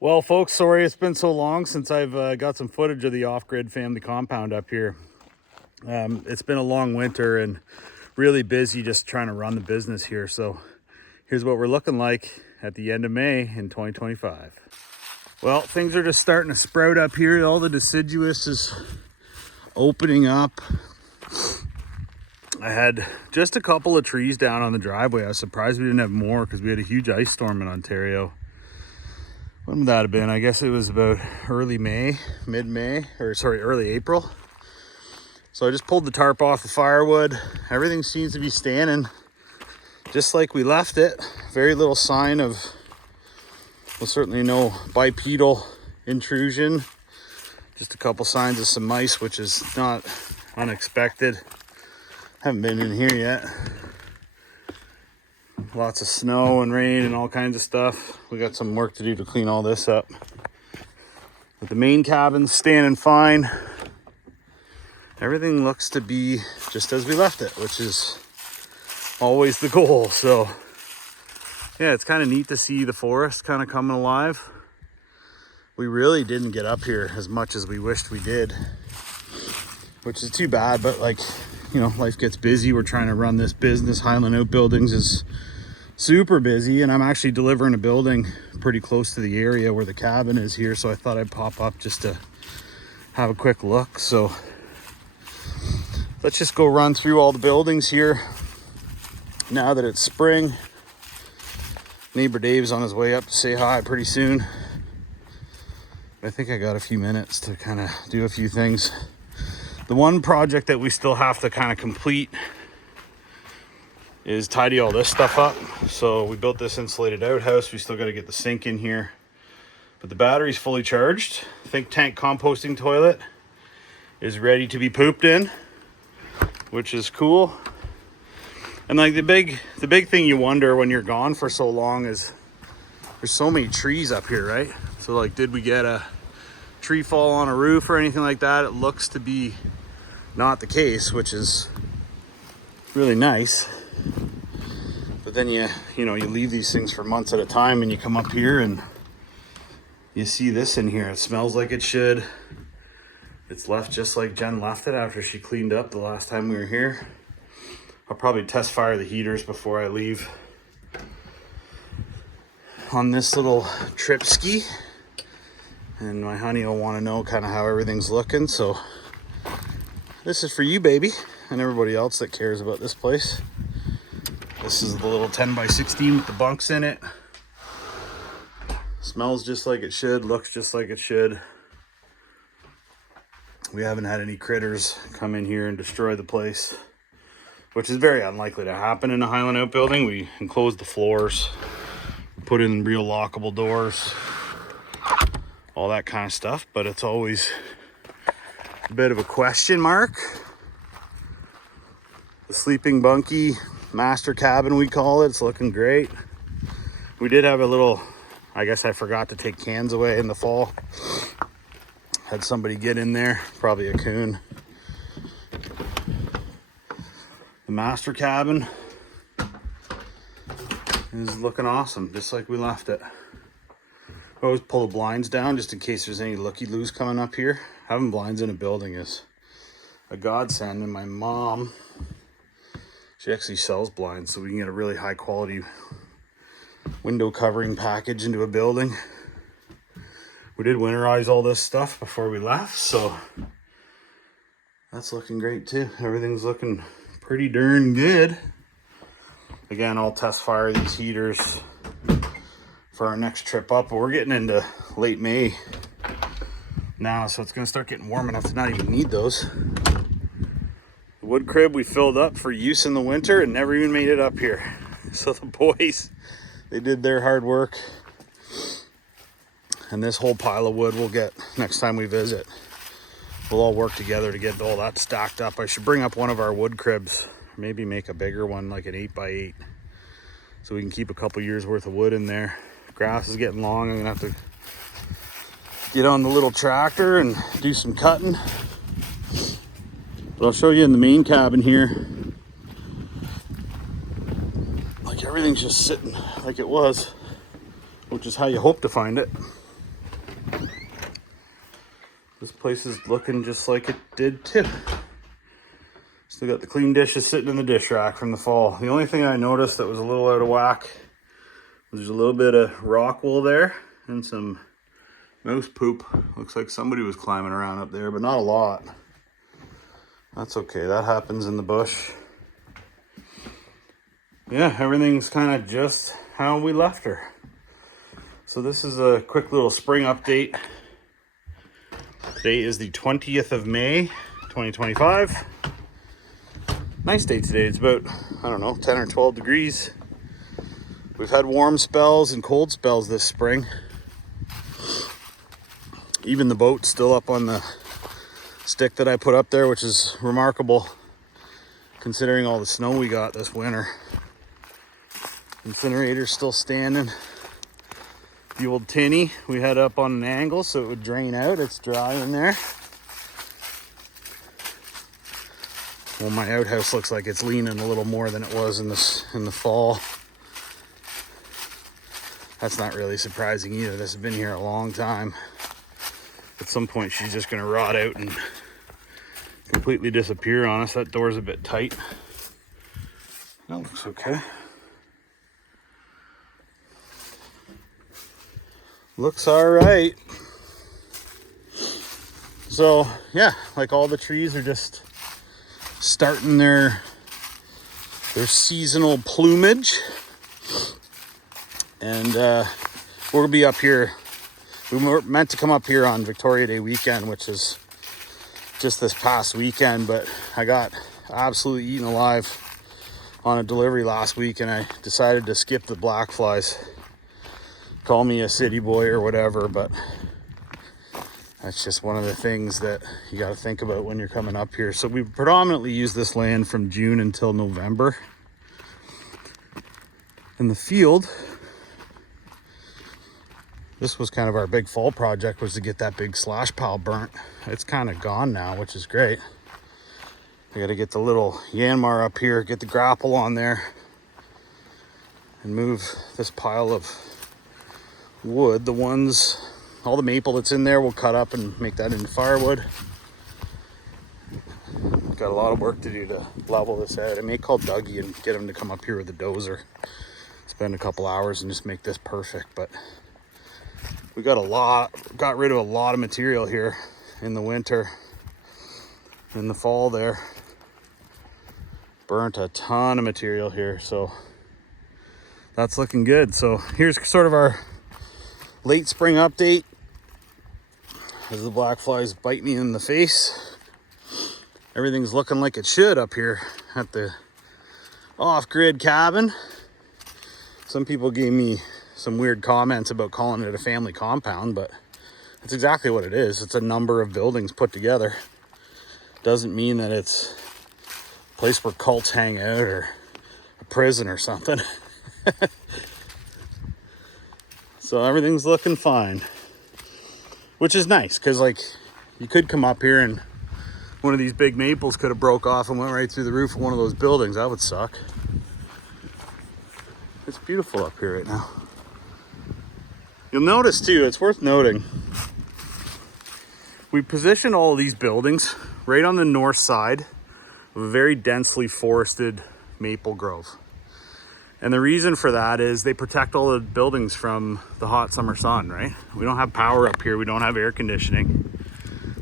Well, folks, sorry it's been so long since I've got some footage of the off-grid family compound up here. It's been a long winter and really busy just trying to run the business here. So here's what we're looking like at the end of May in 2025. Well, things are just starting to sprout up here. All the deciduous is opening up. I had just a couple of trees down on the driveway. I was surprised we didn't have more because we had a huge ice storm in Ontario. When would that have been? I guess it was about early April. So I just pulled the tarp off the firewood. Everything seems to be standing just like we left it. Very little sign of, well, certainly no bipedal intrusion. Just a couple signs of some mice, which is not unexpected. Haven't been in here yet. Lots of snow and rain and all kinds of stuff. We got some work to do to clean all this up. But the main cabin's standing fine. Everything looks to be just as we left it, which is always the goal. So yeah, it's kind of neat to see the forest kind of coming alive. We really didn't get up here as much as we wished we did, which is too bad, but like, you know, life gets busy. We're trying to run this business. Highland Outbuildings is super busy, and I'm actually delivering a building pretty close to the area where the cabin is here, so I thought I'd pop up just to have a quick look. So let's just go run through all the buildings here now that it's spring. Neighbor Dave's on his way up to say hi pretty soon. I think I got a few minutes to kind of do a few things. The one project that we still have to kind of complete is tidy all this stuff up. So we built this insulated outhouse. We still got to get the sink in here, but the battery's fully charged. Think tank composting toilet is ready to be pooped in, which is cool. And like the big thing you wonder when you're gone for so long is there's so many trees up here, right? So like, did we get a tree fall on a roof or anything like that? It looks to be not the case, which is really nice. But then you leave these things for months at a time, and you come up here and you see this in here. It smells like it should. It's left just like Jen left it after she cleaned up the last time we were here. I'll probably test fire the heaters before I leave on this little trip ski. And my honey will want to know kind of how everything's looking. So this is for you, baby, and everybody else that cares about this place. This is the little 10x16 with the bunks in it. Smells just like it should, looks just like it should. We haven't had any critters come in here and destroy the place, which is very unlikely to happen in a Highland Outbuilding. We enclosed the floors, put in real lockable doors, all that kind of stuff, but it's always a bit of a question mark. The sleeping bunkie master cabin, we call it. It's looking great. We did have a little, I guess I forgot to take cans away in the fall. Had somebody get in there, probably a coon. The master cabin is looking awesome, just like we left it. I always pull the blinds down just in case there's any looky-loos coming up here. Having blinds in a building is a godsend, and my mom, she actually sells blinds, so we can get a really high quality window covering package into a building. We did winterize all this stuff before we left, so that's looking great too. Everything's looking pretty darn good. Again, I'll test fire these heaters for our next trip up, but we're getting into late May now, so it's gonna start getting warm enough to not even need those. The wood crib we filled up for use in the winter and never even made it up here. So the boys, they did their hard work. And this whole pile of wood we'll get next time we visit. We'll all work together to get all that stacked up. I should bring up one of our wood cribs, maybe make a bigger one, like an 8x8, so we can keep a couple years worth of wood in there. Grass is getting long. I'm gonna have to get on the little tractor and do some cutting. But I'll show you in the main cabin here. Like everything's just sitting like it was, which is how you hope to find it. This place is looking just like it did too. Still got the clean dishes sitting in the dish rack from the fall. The only thing I noticed that was a little out of whack was there's a little bit of rock wool there and some mouse poop. Looks like somebody was climbing around up there, but not a lot. That's okay, that happens in the bush. Yeah, everything's kind of just how we left her. So this is a quick little spring update. Today is the 20th of May, 2025. Nice day today. It's about, I don't know, 10 or 12 degrees. We've had warm spells and cold spells this spring. Even the boat's still up on the stick that I put up there, which is remarkable considering all the snow we got this winter. Incinerator's still standing. The old tinny we had up on an angle so it would drain out. It's dry in there. Well, my outhouse looks like it's leaning a little more than it was in the fall. That's not really surprising either. This has been here a long time. At some point she's just gonna rot out and completely disappear on us. That door's a bit tight. That looks okay. Looks all right. So yeah, like all the trees are just starting their seasonal plumage. And we're gonna be up here. We were meant to come up here on Victoria Day weekend, which is just this past weekend, but I got absolutely eaten alive on a delivery last week and I decided to skip the black flies. Call me a city boy or whatever, but that's just one of the things that you got to think about when you're coming up here. So we predominantly use this land from June until November. In the field, this was kind of our big fall project, was to get that big slash pile burnt. It's kind of gone now, which is great. I got to get the little Yanmar up here, get the grapple on there, and move this pile of wood. The ones, all the maple that's in there, we'll cut up and make that into firewood. Got a lot of work to do to level this out. I may call Dougie and get him to come up here with a dozer, spend a couple hours and just make this perfect. But we got rid of a lot of material here in the winter. In the fall there, burnt a ton of material here, so that's looking good. So here's sort of our late spring update as the black flies bite me in the face. Everything's looking like it should up here at the off-grid cabin. Some people gave me some weird comments about calling it a family compound, but that's exactly what it is. It's a number of buildings put together. Doesn't mean that it's a place where cults hang out or a prison or something. So everything's looking fine, which is nice because like you could come up here and one of these big maples could have broke off and went right through the roof of one of those buildings. That would suck. It's beautiful up here right now. You'll notice too, it's worth noting, we position all of these buildings right on the north side of a very densely forested maple grove. And the reason for that is they protect all the buildings from the hot summer sun, right? We don't have power up here. We don't have air conditioning.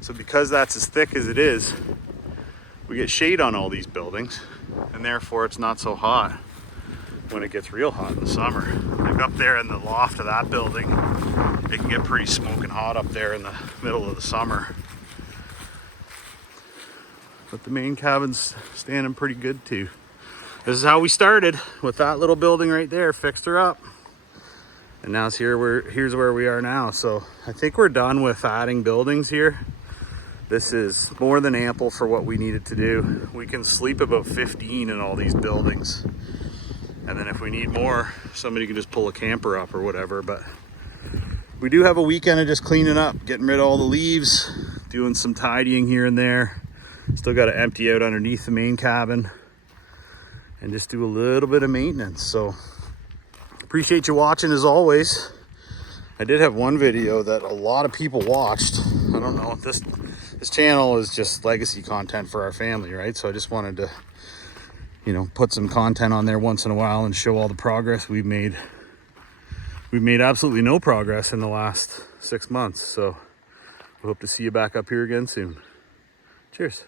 So because that's as thick as it is, we get shade on all these buildings, and therefore it's not so hot when it gets real hot in the summer. Like up there in the loft of that building, it can get pretty smoking hot up there in the middle of the summer. But the main cabin's standing pretty good too. This is how we started, with that little building right there, fixed her up. And now here's where we are now. So I think we're done with adding buildings here. This is more than ample for what we needed to do. We can sleep about 15 in all these buildings. And then if we need more, somebody can just pull a camper up or whatever. But we do have a weekend of just cleaning up, getting rid of all the leaves, doing some tidying here and there. Still got to empty out underneath the main cabin and just do a little bit of maintenance. So appreciate you watching as always. I did have one video that a lot of people watched. I don't know, this channel is just legacy content for our family, right? So I just wanted to, you know, put some content on there once in a while and show all the progress we've made. We've made absolutely no progress in the last 6 months, so we hope to see you back up here again soon. Cheers.